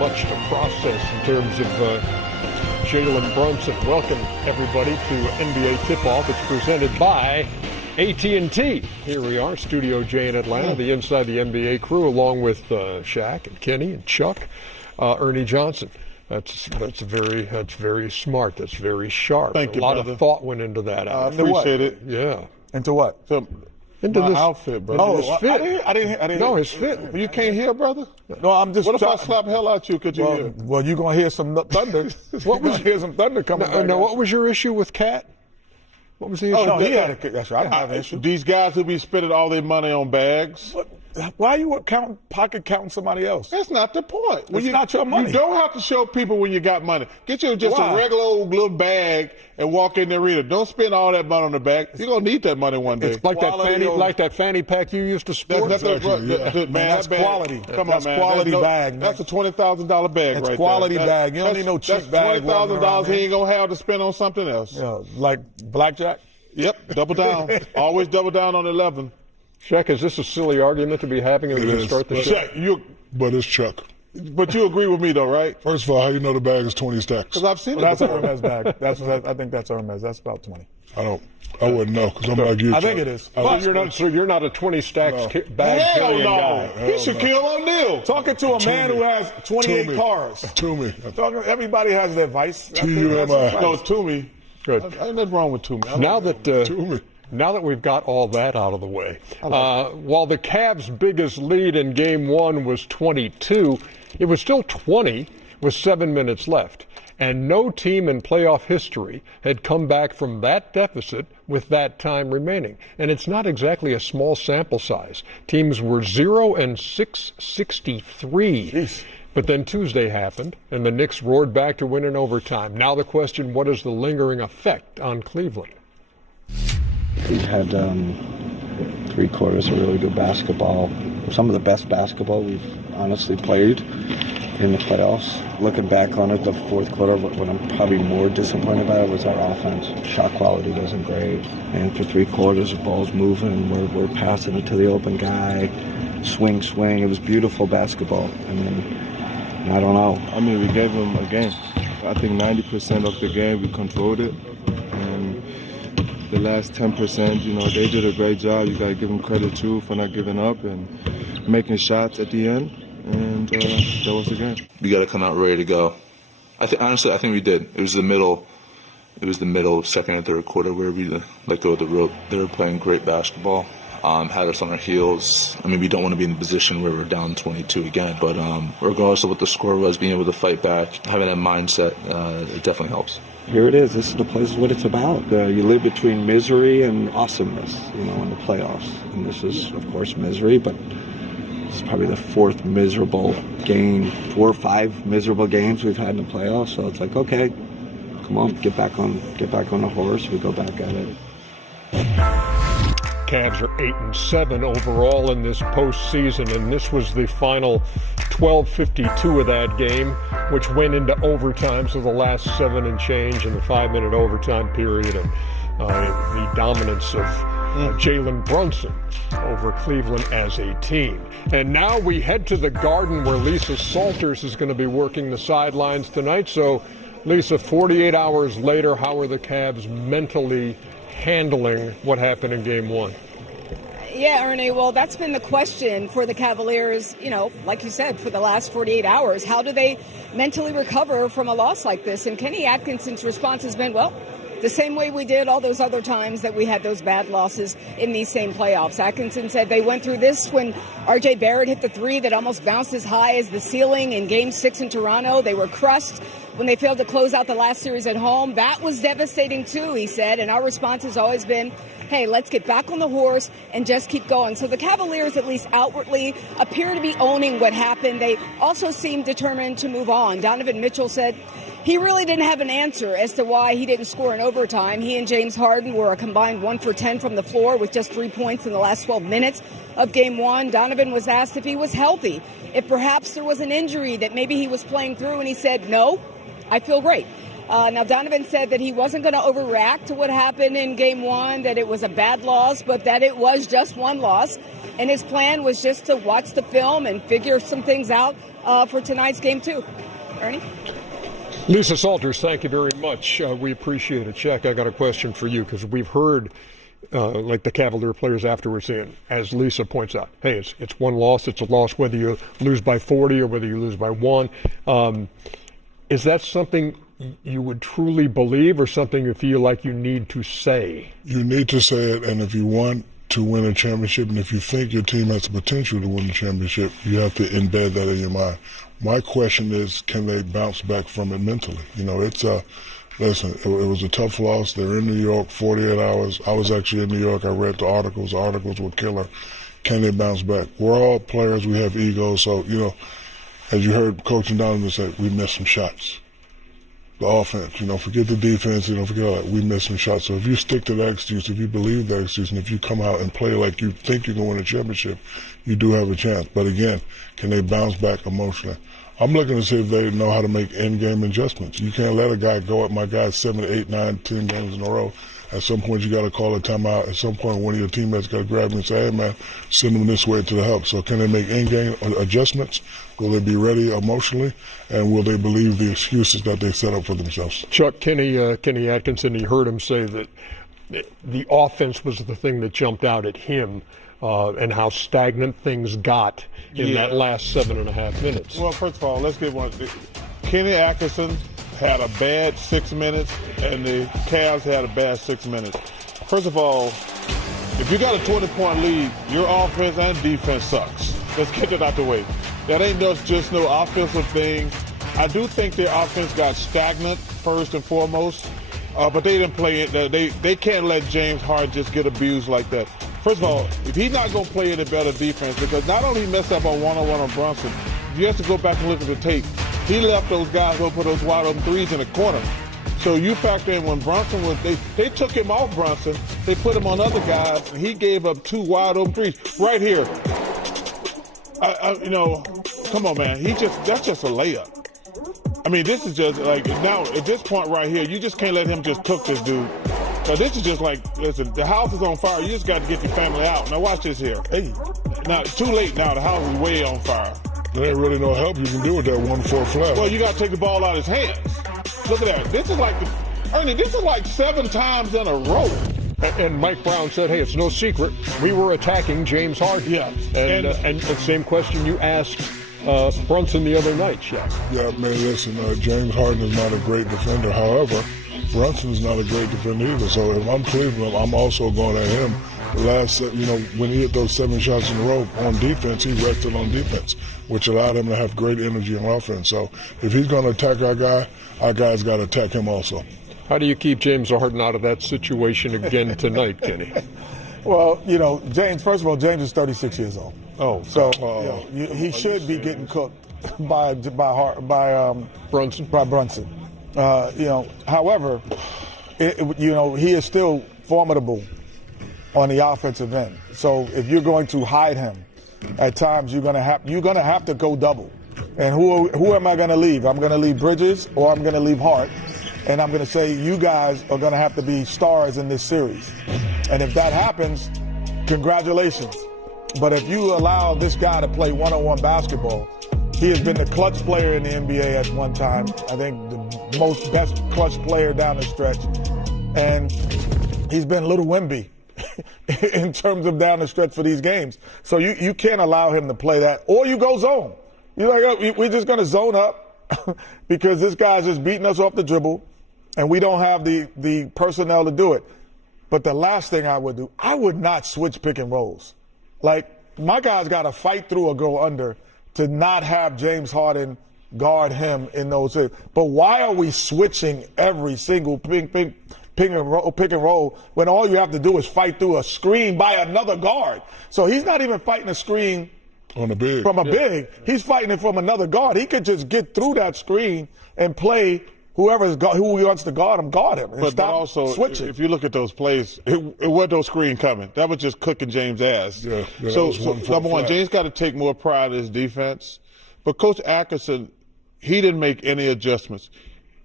much to process in terms of Jalen Brunson. Welcome, everybody, to NBA Tip-Off. It's presented by AT&T. Here we are, Studio J in Atlanta, the Inside the NBA crew, along with Shaq and Kenny and Chuck, Ernie Johnson. That's very smart. That's very sharp. Thank you, a lot brother. of thought went into that. I appreciate it. Yeah. Into what? Into my this outfit, brother. Into his fit. I didn't. No, his fit. You can't hear, brother? No, I'm just. What if I slap hell out you? Could you hear? Well, you're gonna hear some thunder. What was hear some thunder coming? Now, what was your issue with Cat? What was the issue? Oh, no, he had a. That's right. I don't have an issue. These guys who be spending all their money on bags. Why are you counting somebody else? That's not the point. It's not your money. You don't have to show people when you got money. Get you just a regular old little bag and walk in the arena. Don't spend all that money on the bag. You're gonna need that money one day. It's like that fanny pack you used to sport. Man, that's quality. Come on, man. Quality bag. Man. That's a $20,000 bag right there. Quality bag. You don't need no cheap bag. That's $20,000 he ain't gonna have to spend on something else. Yeah, like blackjack. Yep, double down. Always double down on 11. Shaq, is this a silly argument to be having as we start the show? Shaq, but it's Chuck. But you agree with me, though, right? First of all, how do you know the bag is 20 stacks? Because I've seen it. That's before. a Hermes bag. I think that's Hermes. That's about 20. I wouldn't know because I'm like you. I think it is. So you're not a 20 stacks bag carrying guy. He's Shaquille O'Neal. Talking to a man who has 28 cars. Toomey. Everybody has their vice. T-U-M-I. No, Toomey. Good. Ain't nothing wrong with Toomey. Toomey. Now that we've got all that out of the way, while the Cavs' biggest lead in Game 1 was 22, it was still 20 with 7 minutes left. And no team in playoff history had come back from that deficit with that time remaining. And it's not exactly a small sample size. Teams were 0-663. Jeez. But then Tuesday happened, and the Knicks roared back to win in overtime. Now the question, what is the lingering effect on Cleveland? We've had 3 quarters of really good basketball. Some of the best basketball we've honestly played in the playoffs. Looking back on it, the fourth quarter, what I'm probably more disappointed about was our offense. Shot quality wasn't great. And for 3 quarters, the ball's moving. We're passing it to the open guy. Swing. It was beautiful basketball. I mean, I don't know. I mean, we gave them a game. I think 90% of the game we controlled it. And the last 10%, they did a great job. You got to give them credit, too, for not giving up and making shots at the end. And that was the game. We got to come out ready to go. Honestly, I think we did. It was the middle of second and third quarter where we let go of the rope. They were playing great basketball. Had us on our heels. I mean, we don't want to be in a position where we're down 22 again. But regardless of what the score was, being able to fight back, having that mindset, it definitely helps. Here it is. This is the place, what it's about. You live between misery and awesomeness, in the playoffs. And this is, of course, misery, but it's probably the 4th miserable game, 4 or 5 miserable games we've had in the playoffs. So it's like, okay, come on, get back on the horse. We go back at it. Cavs are 8-7 overall in this postseason, and this was the final 12:52 of that game, which went into overtime. So the last 7 and change in the 5-minute overtime period, and the dominance of Jalen Brunson over Cleveland as a team. And now we head to the Garden, where Lisa Salters is going to be working the sidelines tonight. So, Lisa, 48 hours later, how are the Cavs mentally handling what happened in Game 1? Yeah, Ernie, well, that's been the question for the Cavaliers, like you said, for the last 48 hours. How do they mentally recover from a loss like this? And Kenny Atkinson's response has been, well, the same way we did all those other times that we had those bad losses in these same playoffs. Atkinson said they went through this when R.J. Barrett hit the 3 that almost bounced as high as the ceiling in Game 6 in Toronto. They were crushed when they failed to close out the last series at home. That was devastating, too, he said. And our response has always been, hey, let's get back on the horse and just keep going. So the Cavaliers, at least outwardly, appear to be owning what happened. They also seem determined to move on. Donovan Mitchell said he really didn't have an answer as to why he didn't score in overtime. He and James Harden were a combined 1 for 10 from the floor with just 3 points in the last 12 minutes of Game 1. Donovan was asked if he was healthy, if perhaps there was an injury that maybe he was playing through, and he said, no, I feel great. Now, Donovan said that he wasn't going to overreact to what happened in Game 1, that it was a bad loss, but that it was just one loss. And his plan was just to watch the film and figure some things out for tonight's game, too. Ernie? Lisa Salters, thank you very much. We appreciate it. Shaq, I got a question for you because we've heard like the Cavalier players afterwards saying, as Lisa points out, hey, it's one loss, it's a loss whether you lose by 40 or whether you lose by 1. Is that something you would truly believe or something you feel like you need to say? You need to say it, and if you want to win a championship and if you think your team has the potential to win the championship, you have to embed that in your mind. My question is, can they bounce back from it mentally? You know, listen, it was a tough loss. They're in New York, 48 hours. I was actually in New York. I read the articles. The articles were killer. Can they bounce back? We're all players. We have egos. So, you know, as you heard Coach and Donovan say, we missed some shots. The offense, you know, forget the defense, you know, forget all that. We missed some shots. So if you stick to that excuse, if you believe that excuse, and if you come out and play like you think you can win a championship, you do have a chance. But again, can they bounce back emotionally? I'm looking to see if they know how to make in-game adjustments. You can't let a guy go at my guy 7, 8, 9, 10 games in a row. At some point, you got to call a timeout. At some point, one of your teammates got to grab me and say, hey, man, send them this way to the help. So can they make in-game adjustments? Will they be ready emotionally? And will they believe the excuses that they set up for themselves? Chuck, Kenny Atkinson, you heard him say that the offense was the thing that jumped out at him and how stagnant things got in that last 7.5 minutes. Well, first of all, let's get one. Kenny Atkinson had a bad 6 minutes, and the Cavs had a bad 6 minutes. First of all, if you got a 20-point lead, your offense and defense sucks. Let's get it out the way. That ain't just no offensive thing. I do think their offense got stagnant first and foremost, but they didn't play it. They can't let James Harden just get abused like that. First of all, if he's not going to play any better defense, because not only he messed up on one-on-one on Brunson, you have to go back and look at the tape. He left those guys open for those wide open threes in the corner. So you factor in when Brunson was, they took him off Brunson, they put him on other guys, and he gave up 2 wide open threes right here. You know, come on, man. That's just a layup. I mean, this is just like, now at this point right here, you just can't let him just cook this dude. So this is just like, listen, the house is on fire. You just got to get your family out. Now watch this here. Hey, now it's too late now. The house is way on fire. There ain't really no help you can do with that 1-4 flat. Well, you got to take the ball out of his hands. Look at that. This is like, Ernie, this is like 7 times in a row. And Mike Brown said, hey, it's no secret. We were attacking James Harden. Yeah. And the same question you asked Brunson the other night, Shaq. Yeah, man, listen, James Harden is not a great defender. However, Brunson is not a great defender either. So if I'm Cleveland, I'm also going at him. The last, you know, when he hit those 7 shots in a row on defense, he rested on defense, which allowed him to have great energy on offense. So if he's going to attack our guy's got to attack him also. How do you keep James Harden out of that situation again tonight, Kenny? Well, you know, James, first of all, James is 36 years old. Oh. So you know, he should be getting cooked by Brunson. By Brunson. You know, however, you know, he is still formidable on the offensive end. So if you're going to hide him, at times you're gonna have to go double. And who am I gonna leave? I'm gonna leave Bridges or I'm gonna leave Hart. And I'm gonna say you guys are gonna have to be stars in this series. And if that happens, congratulations. But if you allow this guy to play one-on-one basketball, he has been the clutch player in the NBA at one time. I think the best clutch player down the stretch. And he's been little Wemby in terms of down the stretch for these games. So you can't allow him to play that. Or you go zone. You're like, oh, we're just going to zone up because this guy's just beating us off the dribble and we don't have the personnel to do it. But the last thing I would do, I would not switch pick and rolls. Like, my guy's got to fight through or go under to not have James Harden guard him in those areas. But why are we switching every single pick and roll when all you have to do is fight through a screen by another guard? So he's not even fighting a screen on a big. From a big. He's fighting it from another guard. He could just get through that screen and play who he wants to guard him and but also, switching. If you look at those plays, it wasn't no screen coming. That was just cooking James' ass. Yeah, so number one, James got to take more pride in his defense. But Coach Atkinson, he didn't make any adjustments.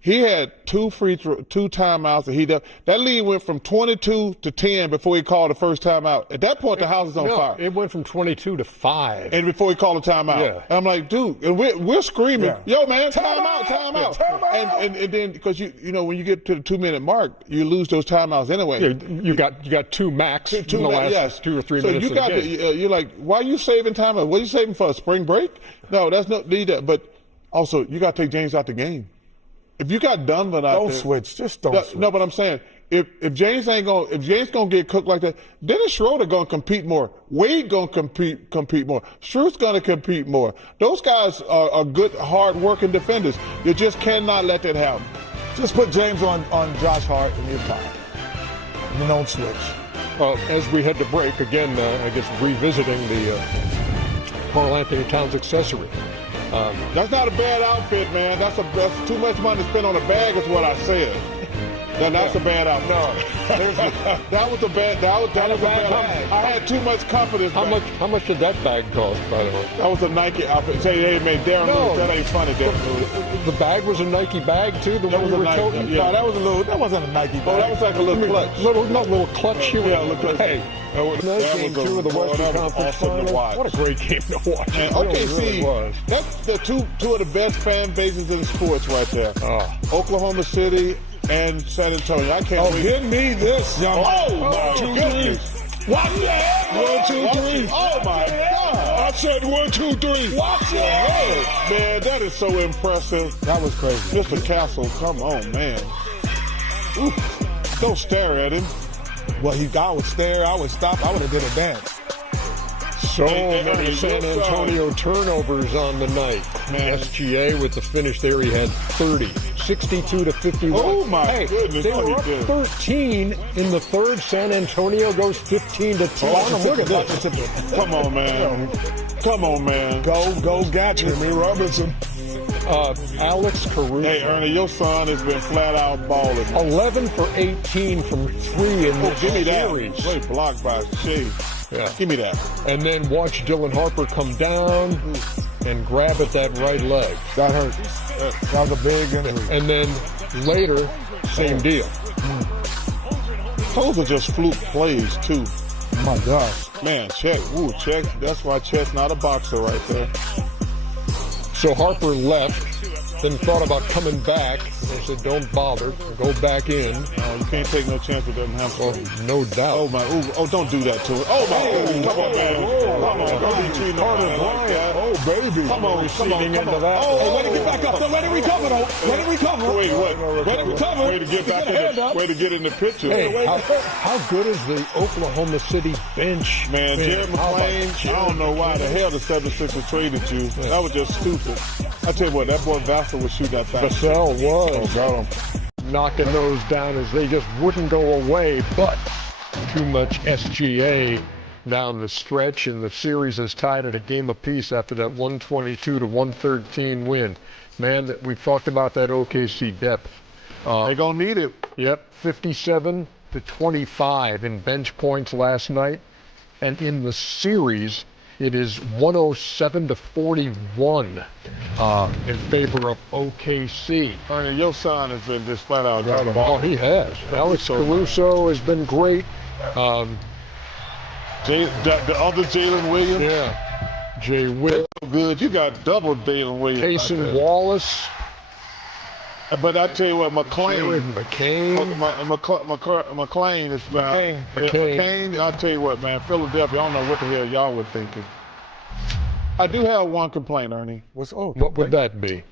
He had two timeouts, and that lead went from 22 to 10 before he called the first timeout. At that point, the house is on fire. It went from 22 to 5. And before he called a timeout. Yeah. And I'm like, dude, and we're screaming, yo, man, timeout. And then, because you know, when you get to the 2-minute mark, you lose those timeouts anyway. You got two max in the last 2 or 3 minutes of the game. You're like, why are you saving timeout? What are you saving for, a spring break? No, that's not need that. But also, you got to take James out the game. If you got Donovan out don't there, switch. Just don't switch. No, but I'm saying if James gonna get cooked like that, Dennis Schroeder gonna compete more. Wade gonna compete more. Struth's gonna compete more. Those guys are good, hard-working defenders. You just cannot let that happen. Just put James on Josh Hart and you're fine. You don't switch. As we head to break, again, I guess revisiting the Karl Anthony Towns accessory. That's not a bad outfit, man. That's too much money to spend on a bag is what I said. That's a bad outfit. No, that was a bad bag. I had too much confidence. How much did that bag cost, by the way? That was a Nike outfit. Say, hey, man, Darren Lewis, that ain't funny, Darren. The bag was a Nike bag too. The one we were toting. Yeah. No, that wasn't a Nike bag. Oh, that was like a little clutch. Little clutch shoe. Yeah, little clutch. Hey. Game 2 of the Western Conference Finals. What a great game to watch. And OKC, that's the two of the best fan bases in sports right there. Oklahoma City and San Antonio. I can't wait. Give me this, young man. Oh, my goodness. What? 1, 2, 3. Oh, my God. I said 1, 2, 3. Watch your head. Man, that is so impressive. That was crazy. Mr. Castle, come on, man. Ooh, don't stare at him. Well, I would stare, I would stop, I would have did a dance. So many San Antonio turnovers on the night. Man. SGA with the finish there, he had 30, 62 to 51. Oh my goodness! They were up 13 in the third. San Antonio goes 15 to 10. Look at this. Come on, man. Come on, man. Go, Gatcher. Jimmy Robinson. Alex Caruso. Hey, Ernie, your son has been flat out balling. 11 for 18 from 3 in this give me series. That. Wait, blocked by Shea. Yeah. Give me that. And then watch Dylan Harper come down and grab at that right leg. That hurt. That was a big injury. And then later, same deal. Those are just fluke plays, too. Oh, my gosh. Man, Check. That's why Chet's not a boxer right there. So Harper left, then thought about coming back. They said, don't bother, go back in. You can't take no chance with them hamstrings. Well, no doubt. Oh, my. Oh, don't do that to it. Oh, my. Come on, man. Come on. Don't be treating nobody like that. Oh, baby. Come on. Into that. Oh, let it get back up. Let it recover, though. Let it recover. Wait, what? Let it recover. Way to get back in way to get in the picture. Hey, how good is the Oklahoma City bench? Man, Jared McClain, I don't know why the hell the 76ers traded you. That was just stupid. I tell you what, that boy Vassell would shoot that thing. Vassell was. Oh, got him. Knocking those down as they just wouldn't go away, but too much SGA down the stretch, and the series is tied at a game apiece after that 122 to 113 win. Man, we've talked about that OKC depth. They're going to need it. Yep, 57 to 25 in bench points last night, and in the series, it is 107 to 41 in favor of OKC. Ernie, your son has been just flat out. Oh, he has. Alex Caruso has been great. The other Jalen Williams. Yeah. Jay Will. Good. You got double Jalen Williams. Jason Wallace. But I tell you what, McClain is McCain. I tell you what, man, Philadelphia. I don't know what the hell y'all were thinking. I do have one complaint, Ernie. What would that be?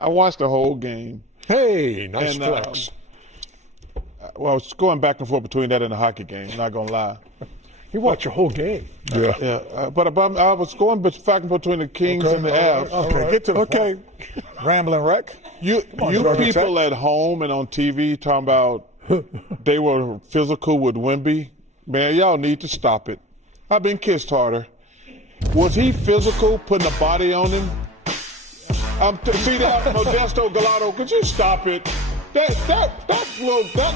I watched the whole game. Hey, nice flex. Well, I was going back and forth between that and the hockey game. Not gonna lie. You watch your whole game. Yeah. But I was going back and forth between the Kings and the Avs. Okay, get to the point. Rambling wreck. You people at home and on TV talking about they were physical with Wemby. Man, y'all need to stop it. I've been kissed harder. Was he physical, putting a body on him? See that, Modesto Galato? Could you stop it? That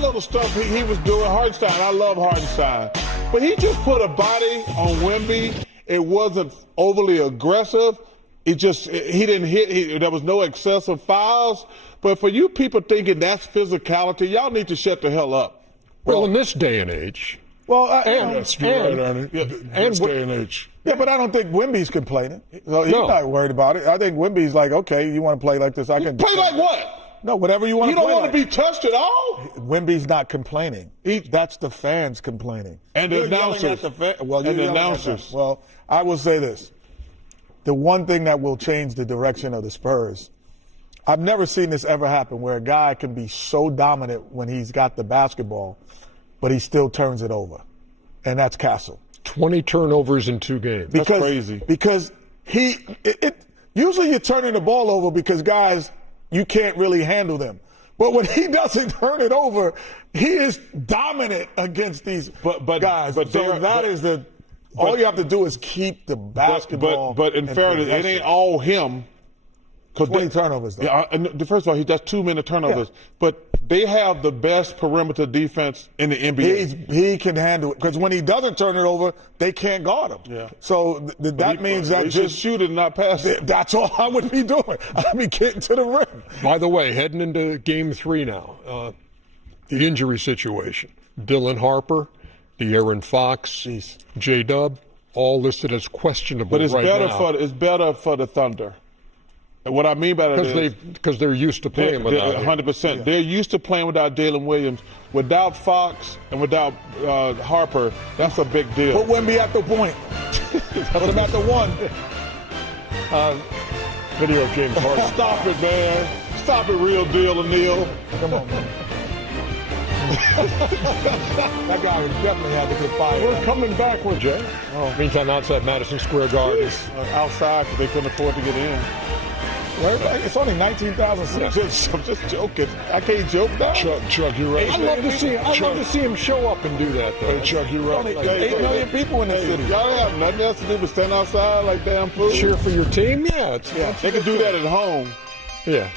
little stuff he was doing, Hartenstein. I love Hartenstein, but he just put a body on Wemby. It wasn't overly aggressive. he didn't hit. There was no excessive fouls. But for you people thinking that's physicality, y'all need to shut the hell up. Well, in this day and age. Well, That's right, Ernie. This day and age. Yeah, but I don't think Wemby's complaining. So he's No. not worried about it. I think Wemby's like, okay, you want to play like this? I can Play like what? No, whatever you want You to play. don't want to like. be touched at all? Wemby's not complaining. That's the fans complaining. And the You're yelling announcers. at the well, And you're the yelling at announcers. them. Well, I will say this. The one thing that will change the direction of the Spurs, I've never seen this ever happen, where a guy can be so dominant when he's got the basketball, but he still turns it over. And that's Castle. 20 turnovers in 2 games. That's crazy. Because usually you're turning the ball over because guys, you can't really handle them. But when he doesn't turn it over, he is dominant against these guys. All you have to do is keep the basketball. But in fairness, it ain't all him. 20 turnovers, though. Yeah, first of all, he does 2 minute turnovers. Yeah. But they have the best perimeter defense in the NBA. He can handle it. Because when he doesn't turn it over, they can't guard him. Yeah. So that means that just shoot it and not pass it. That's all I would be doing. I'd be getting to the rim. By the way, heading into Game 3 now, the injury situation. Dylan Harper, De'Aaron Fox, J-Dub, all listed as questionable but it's right better now. it's better for the Thunder. And what I mean by that is because they're used to playing without him. 100%. They're used to playing without Jalen Williams. Without Fox and without Harper, that's a big deal. Put Wemby at the point. Put him at the 1. Video of James Harden. Stop it, man. Stop it, real deal, O'Neal. Come on, man. That guy would definitely have to get fired. We're coming backward, Jay. Meantime, outside Madison Square Garden. Outside because they couldn't afford to get in. It's only 19,000. I'm just joking. I can't joke now. Chuck, you're right. I'd love to see him show up and do that, though. Hey, Chuck, you're right. Only 8 million people in the city. Y'all have nothing else to do but stand outside like damn fools. Cheer for your team? Yeah. They can do that at home. Yeah.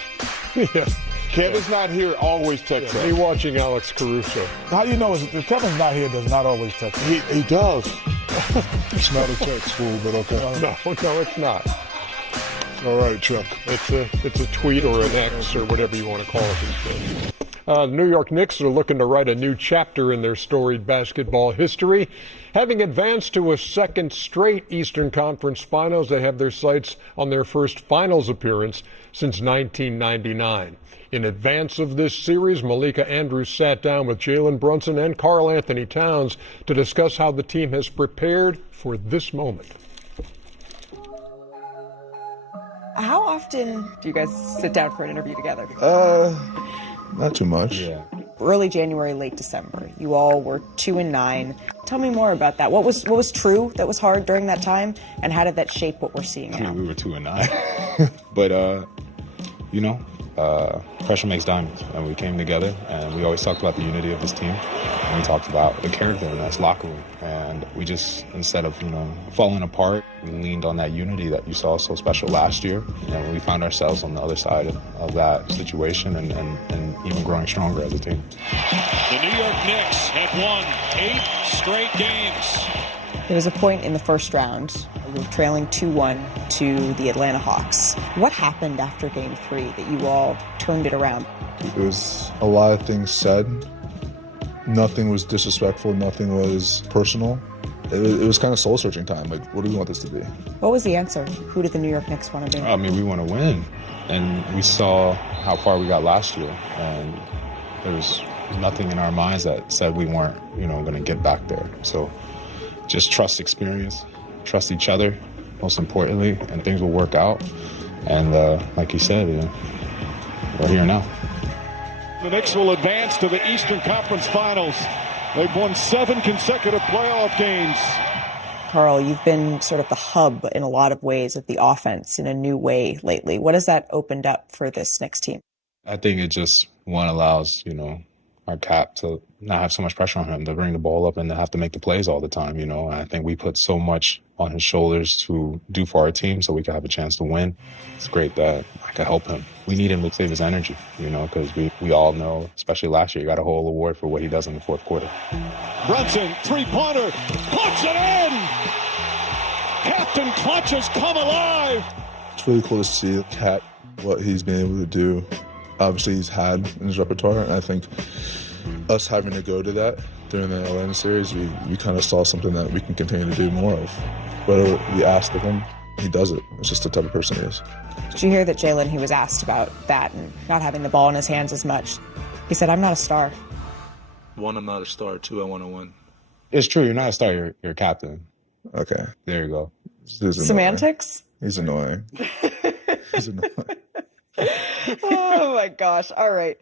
Yeah. Kevin's not here, always text us. Me watching Alex Caruso. How you know if Kevin's not here does not always text us? He does. It's not a text fool, but okay. No, it's not. All right, Chuck. It's a tweet or an X or whatever you want to call it these days. The New York Knicks are looking to write a new chapter in their storied basketball history. Having advanced to a second straight Eastern Conference Finals, they have their sights on their first Finals appearance since 1999. In advance of this series, Malika Andrews sat down with Jalen Brunson and Karl Anthony Towns to discuss how the team has prepared for this moment. How often do you guys sit down for an interview together? Not too much. Yeah. Early January, late December. You all were 2-9. Tell me more about that. What was true that was hard during that time, and how did that shape what we're seeing now? I mean, we were 2-9, but pressure makes diamonds, and we came together, and we always talked about the unity of this team, and we talked about the character in this locker room, and we just, instead of falling apart, we leaned on that unity that you saw so special last year, and we found ourselves on the other side of that situation, and even growing stronger as a team. The New York Knicks have won 8 straight games. There was a point in the first round, we were trailing 2-1 to the Atlanta Hawks. What happened after Game 3 that you all turned it around? There was a lot of things said. Nothing was disrespectful. Nothing was personal. It was kind of soul-searching time. Like, what do we want this to be? What was the answer? Who did the New York Knicks want to be? I mean, we want to win. And we saw how far we got last year. And there was nothing in our minds that said we weren't, going to get back there. So just trust experience, trust each other, most importantly, and things will work out. And like you said, we're here now. The Knicks will advance to the Eastern Conference Finals. They've won 7 consecutive playoff games. Karl, you've been sort of the hub in a lot of ways of the offense in a new way lately. What has that opened up for this Knicks team? I think it just, one, allows, our cap to not have so much pressure on him to bring the ball up and to have to make the plays all the time, And I think we put so much on his shoulders to do for our team so we could have a chance to win. It's great that I could help him. We need him to save his energy, because we all know, especially last year, he got a whole award for what he does in the fourth quarter. Brunson, three-pointer, puts it in! Captain Clutch has come alive! It's really cool to see Cat, what he's been able to do. Obviously, he's had in his repertoire, and I think us having to go to that during the Atlanta series, we kind of saw something that we can continue to do more of. Whether we ask of him, he does it. It's just the type of person he is. Did you hear that Jalen, he was asked about that and not having the ball in his hands as much? He said, I'm not a star. 1, I'm not a star. 2, I want to win. It's true. You're not a star. You're a captain. Okay. There you go. Semantics? He's annoying. He's annoying. Oh, my gosh. All right.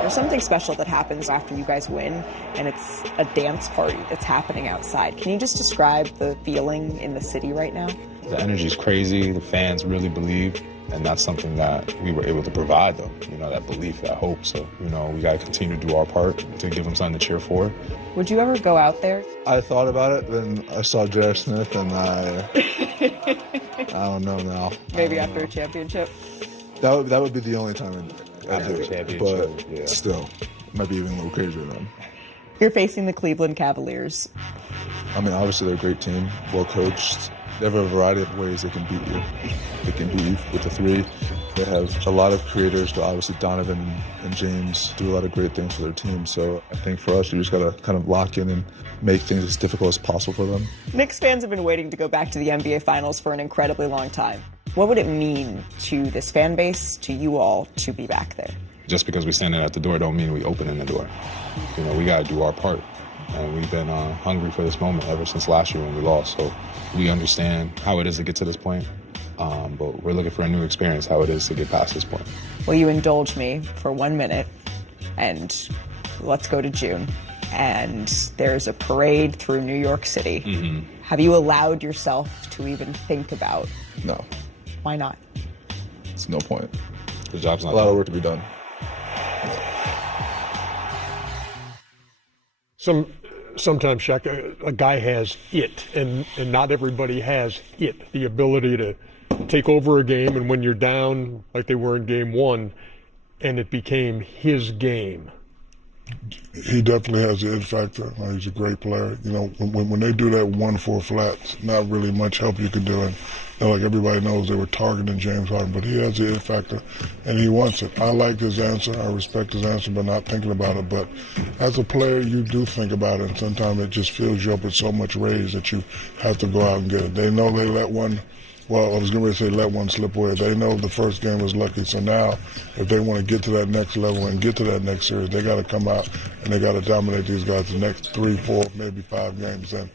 There's something special that happens after you guys win, and it's a dance party that's happening outside. Can you just describe the feeling in the city right now? The energy's crazy. The fans really believe, and that's something that we were able to provide them. You know, that belief, that hope. So, you know, we got to continue to do our part to give them something to cheer for. Would you ever go out there? I thought about it, then I saw J.R. Smith, and I don't know now. Maybe after a championship? That would be the only time I'd do it. But still, it might be even a little crazier then. You're facing the Cleveland Cavaliers. I mean, obviously they're a great team, well coached. They have a variety of ways they can beat you. They can beat you with the 3. They have a lot of creators, but obviously Donovan and James do a lot of great things for their team. So I think for us, you just got to kind of lock in and make things as difficult as possible for them. Knicks fans have been waiting to go back to the NBA Finals for an incredibly long time. What would it mean to this fan base, to you all, to be back there? Just because we're standing at the door don't mean we opening the door. You know, we got to do our part. And we've been hungry for this moment ever since last year when we lost. So we understand how it is to get to this point. But we're looking for a new experience, how it is to get past this point. Will you indulge me for 1 minute? And let's go to June. And there's a parade through New York City. Mm-hmm. Have you allowed yourself to even think about? No. Why not? It's no point. The job's not a lot of work to be done. Sometimes, Shaq, a guy has it, and not everybody has it, the ability to take over a game, and when you're down, like they were in game 1, and it became his game. He definitely has the it factor. He's a great player. You know, when they do that 1-4 flats, not really much help you can do. And you know, like everybody knows, they were targeting James Harden, but he has the it factor, and he wants it. I like his answer. I respect his answer, but not thinking about it. But as a player, you do think about it, and sometimes it just fills you up with so much rage that you have to go out and get it. They know they let one. Well, I was going to say let one slip away. They know the first game was lucky. So now, if they want to get to that next level and get to that next series, they got to come out and they got to dominate these guys the next 3, 4, maybe 5 games. And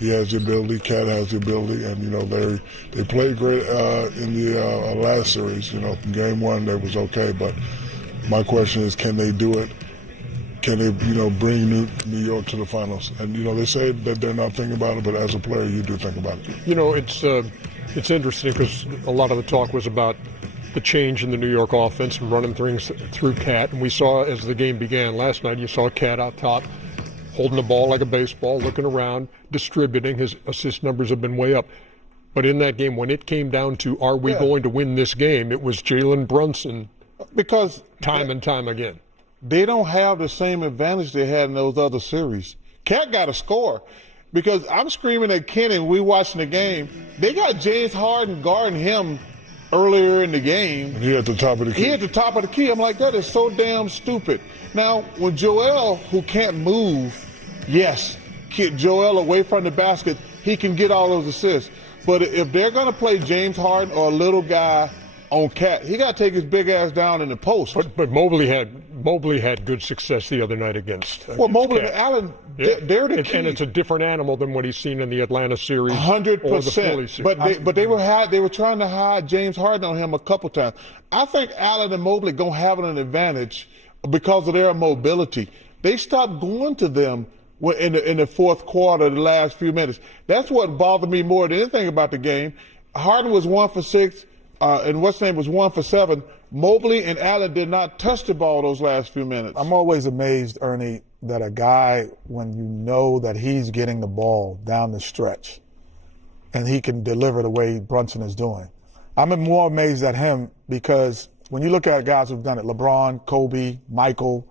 he has the ability. Cat has the ability. And, you know, they played great in the last series. You know, game 1, they was okay. But my question is, can they do it? Can they, you know, bring New York to the finals? And, you know, they say that they're not thinking about it, but as a player, you do think about it. You know, it's interesting because a lot of the talk was about the change in the New York offense and running things through Cat. And we saw as the game began last night, you saw Cat out top holding the ball like a baseball, looking around, distributing. His assist numbers have been way up. But in that game, when it came down to are we going to win this game, it was Jalen Brunson because time and time again. They don't have the same advantage they had in those other series. Cat got to score. Because I'm screaming at Kenny when we watching the game. They got James Harden guarding him earlier in the game. He at the top of the key. He at the top of the key. I'm like, that is so damn stupid. Now, when Joel, who can't move, yes, get Joel away from the basket, he can get all those assists. But if they're going to play James Harden or a little guy on Cat, he got to take his big ass down in the post. But Mobley had good success the other night against Mobley Cat. and Allen, they're the key. And it's a different animal than what he's seen in the Atlanta series 100%. or the Philly series. But they were trying to hide James Harden on him a couple times. I think Allen and Mobley gonna have an advantage because of their mobility. They stopped going to them in the fourth quarter, the last few minutes. That's what bothered me more than anything about the game. Harden was 1 for 6. And what's name was 1 for 7. Mobley and Allen did not touch the ball those last few minutes. I'm always amazed, Ernie, that a guy, when you know that he's getting the ball down the stretch and he can deliver the way Brunson is doing. I'm more amazed at him because when you look at guys who've done it, LeBron, Kobe, Michael,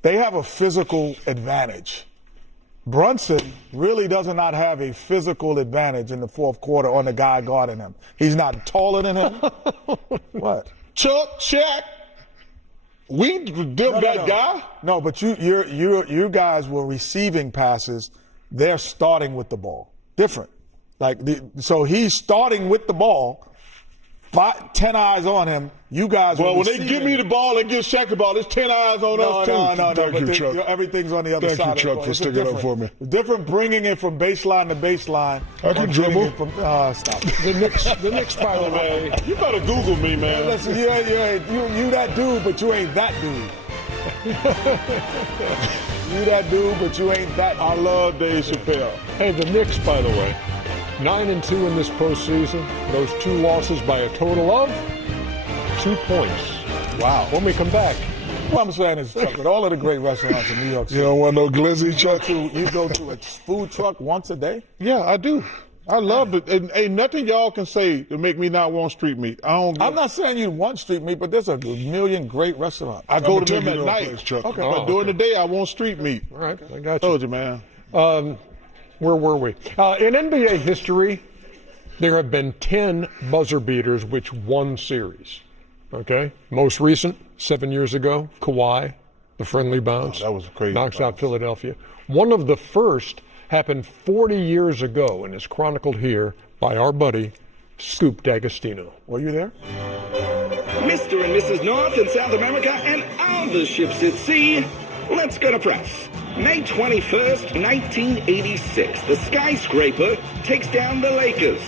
they have a physical advantage. Brunson really does not have a physical advantage in the fourth quarter on the guy guarding him. He's not taller than him. What? Chuck, Shaq. We did that guy. No, but you guys were receiving passes. They're starting with the ball. Different. So he's starting with the ball. 10 eyes on him. You guys. Well, when they give me the ball and give Shaq the ball, it's 10 eyes on us too. No. Thank you, Chuck. Everything's on the other side. Thank you, Chuck, for sticking up for me. Different bringing it from baseline to baseline. I can dribble. Stop. The Knicks, by the way. You better Google me, man. Listen, you that dude, but you ain't that dude. You that dude, but you ain't that dude. I love Dave Chappelle. Hey, the Knicks, by the way, 9-2 in this postseason. Those 2 losses by a total of 2 points. Wow. When we come back. What I'm saying is, Chuck, with all of the great restaurants in New York City. You don't want no glizzy, Chuck? You go to a food truck once a day? Yeah, I do. I love it. And ain't nothing y'all can say to make me not want street meat. I'm not saying you want street meat, but there's a million great restaurants. I go to them at night. Chuck. Okay. But during the day, I want street meat. All right, I got you. Told you, man. Where were we? In NBA history, there have been 10 buzzer beaters which won series. Okay? Most recent, 7 years ago, Kawhi, the friendly bounce. That was crazy. Knocks out Philadelphia. One of the first happened 40 years ago and is chronicled here by our buddy, Scoop D'Agostino. Were you there? Mr. and Mrs. North and South America and all the ships at sea, let's go to press. May 21st, 1986, the skyscraper takes down the Lakers.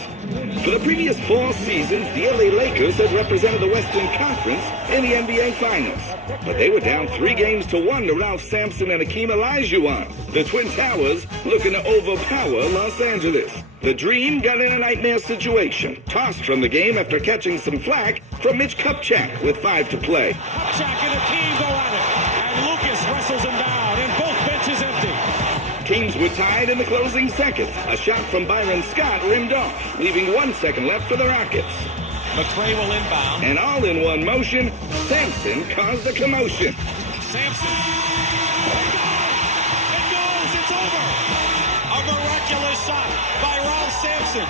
For the previous 4 seasons, the LA Lakers had represented the Western Conference in the NBA Finals. But they were down 3-1 to Ralph Sampson and Hakeem Olajuwon. The Twin Towers looking to overpower Los Angeles. The Dream got in a nightmare situation, tossed from the game after catching some flack from Mitch Kupchak with 5 to play. Kupchak and Hakeem go at it, and Lucas wrestles him down, and both benches empty. Teams were tied in the closing seconds. A shot from Byron Scott rimmed off, leaving 1 second left for the Rockets. McRae will inbound. And all in one motion, Sampson caused a commotion. Sampson. It goes. It's over. A miraculous shot by Ralph Sampson.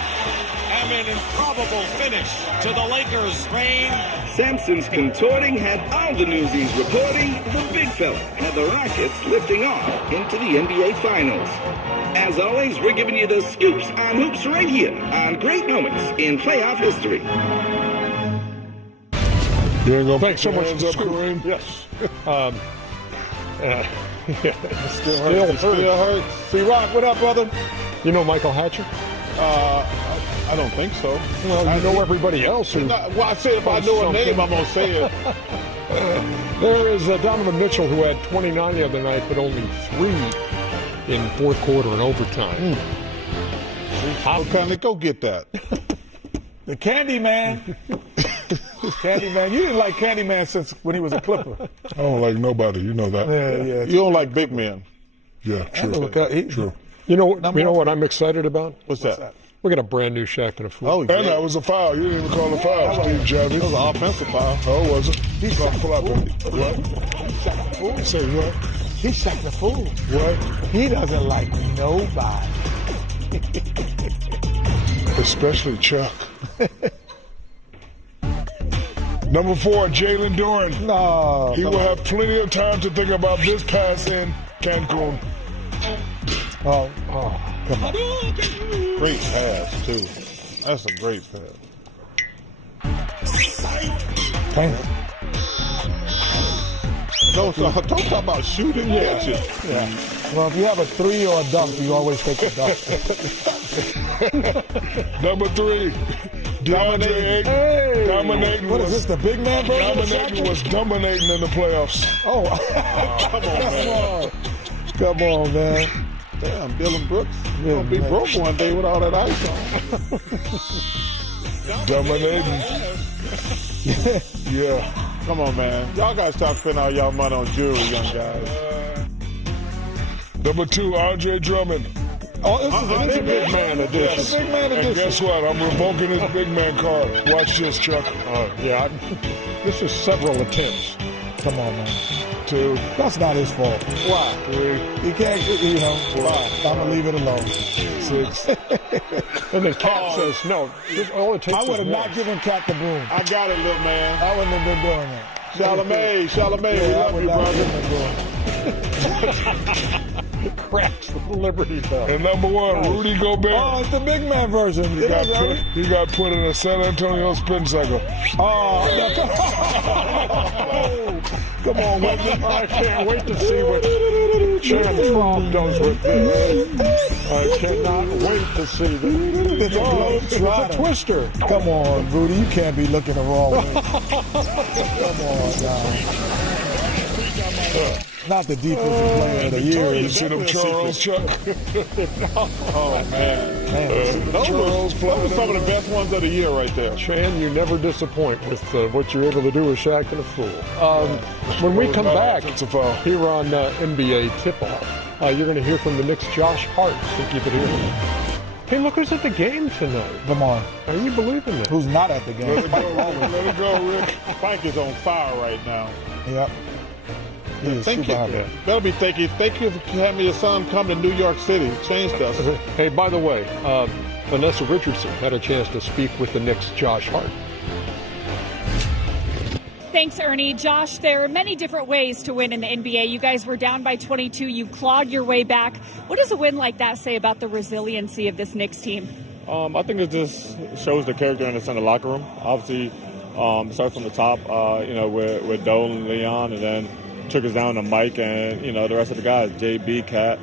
And an improbable finish to the Lakers' reign. Sampson's contorting had all the newsies reporting the big fella had the Rockets lifting off into the NBA Finals. As always, we're giving you the scoops on hoops right here on Great Moments in Playoff History. You ain't gonna Thanks so much, up, Kareem? Yes. Still hurts. C-Rock, what up, brother? You know Michael Hatcher? I don't think so. Well, you know everybody else. Who I said if I know a name, I'm going to say it. There is Donovan Mitchell, who had 29 the other night, but only 3 in fourth quarter and overtime. How can they go get that? The Candyman. Candyman. You didn't like Candyman since when he was a Clipper. I don't like nobody. You know that. Yeah. You don't like big men. Yeah, true. True. You know what I'm excited about? What's that? We got a brand new Shaq and a fool. Oh, yeah. And that was a foul. You didn't even call a foul, Steve Jarvis. That was an offensive foul. Oh, was it? He shot the fool. What? He shot the fool. Say what? He shot the fool. What? He doesn't like nobody. Especially Chuck. Number 4, Jalen Duren. No. He will have plenty of time to think about this pass in Cancun. Oh, come on. Great pass, too. That's a great pass. Damn. Don't talk about shooting catches. Yeah. Well, if you have a 3 or a dunk, you always take a dunk. Number 3, DeAndre Ayton. Hey. Dominating. What is this, the big man version of Dominating was dominating in the playoffs. Oh. Come on, man. Damn, Dylan Brooks. You're going to be broke one day with all that ice on. Dominating. Yeah. Come on, man. Y'all got to stop spending all y'all money on jewelry, young guys. Number 2, Andre Drummond. Oh, this is a big man edition. Yes. Big man edition. And guess what? I'm revoking his big man card. Watch this, Chuck. Yeah, this is several attempts. Come on, man. 2. That's not his fault. Why? 3. He can't, you know. Why? I'm going to leave it alone. 6. And the cat says no. All it takes I would have is not one. given Cat the broom. I got it, little man. I wouldn't have been doing that. Charlamagne, we Yeah, I love would you, not have brother. been doing it. Cracks the Liberty Bell. And number 1, Rudy Gobert. Oh, it's the big man version. He got put in a San Antonio spin cycle. Oh, come on, Wemby. I can't wait to see what Chan Trump does with this. I cannot wait to see this. It's a It's a twister. Come on, Rudy. You can't be looking the wrong way. Come on, now. Not the defensive player of the year. You see them Charles, Chuck? Oh, man. Those were some of the best ones of the year right there. Chan, you never disappoint with what you're able to do with Shaq and a fool. When we come back here on NBA Tip-Off, you're going to hear from the Knicks' Josh Hart. So keep it here. Hey, look who's at the game tonight. Come on. Are you believing it? Who's not at the game? Let it go, Rick. Spike is on fire right now. Yep. He is Thank super you. happy. Better be thank you for having your son come to New York City. Changed us. Hey, by the way, Vanessa Richardson had a chance to speak with the Knicks' Josh Hart. Thanks, Ernie. Josh, there are many different ways to win in the NBA. You guys were down by 22. You clawed your way back. What does a win like that say about the resiliency of this Knicks team? I think it just shows the character in the locker room. Obviously, starts from the top, with Dole and Leon, and then trickles down to Mike and, the rest of the guys, JB, Cat.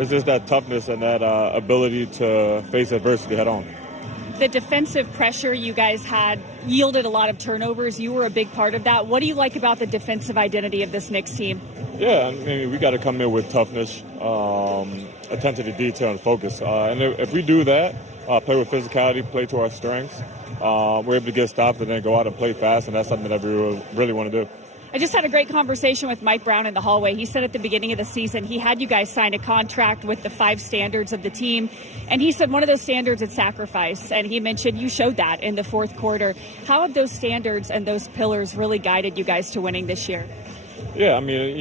It's just that toughness and that ability to face adversity head on. The defensive pressure you guys had yielded a lot of turnovers. You were a big part of that. What do you like about the defensive identity of this Knicks team? Yeah, I mean, we got to come in with toughness, attention to detail, and focus. And if we do that, play with physicality, play to our strengths, we're able to get stopped and then go out and play fast, and that's something that we really want to do. I just had a great conversation with Mike Brown in the hallway. He said at the beginning of the season he had you guys sign a contract with the 5 standards of the team. And he said one of those standards is sacrifice. And he mentioned you showed that in the fourth quarter. How have those standards and those pillars really guided you guys to winning this year? Yeah, I mean,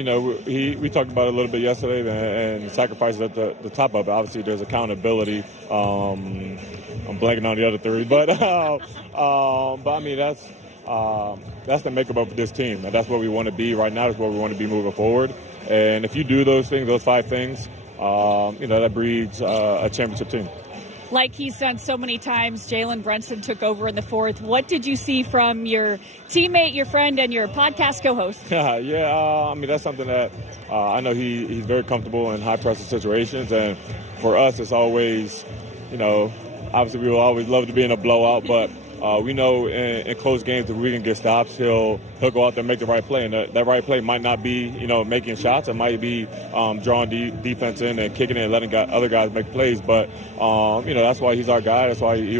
we talked about it a little bit yesterday, and sacrifice is at the top of it. Obviously, there's accountability. I'm blanking on the other 3. But I mean, that's the makeup of this team, and that's what we want to be right now. That's what we want to be moving forward. And if you do those things, those 5 things, that breeds a championship team. Like he's done so many times, Jalen Brunson took over in the fourth. What did you see from your teammate, your friend, and your podcast co-host? I mean, that's something that I know he's very comfortable in high-pressure situations. And for us, it's always, obviously we will always love to be in a blowout, but we know in close games if we can get stops, he'll go out there and make the right play. And that right play might not be, making shots. It might be drawing defense in and kicking it and letting other guys make plays. But, that's why he's our guy. That's why he was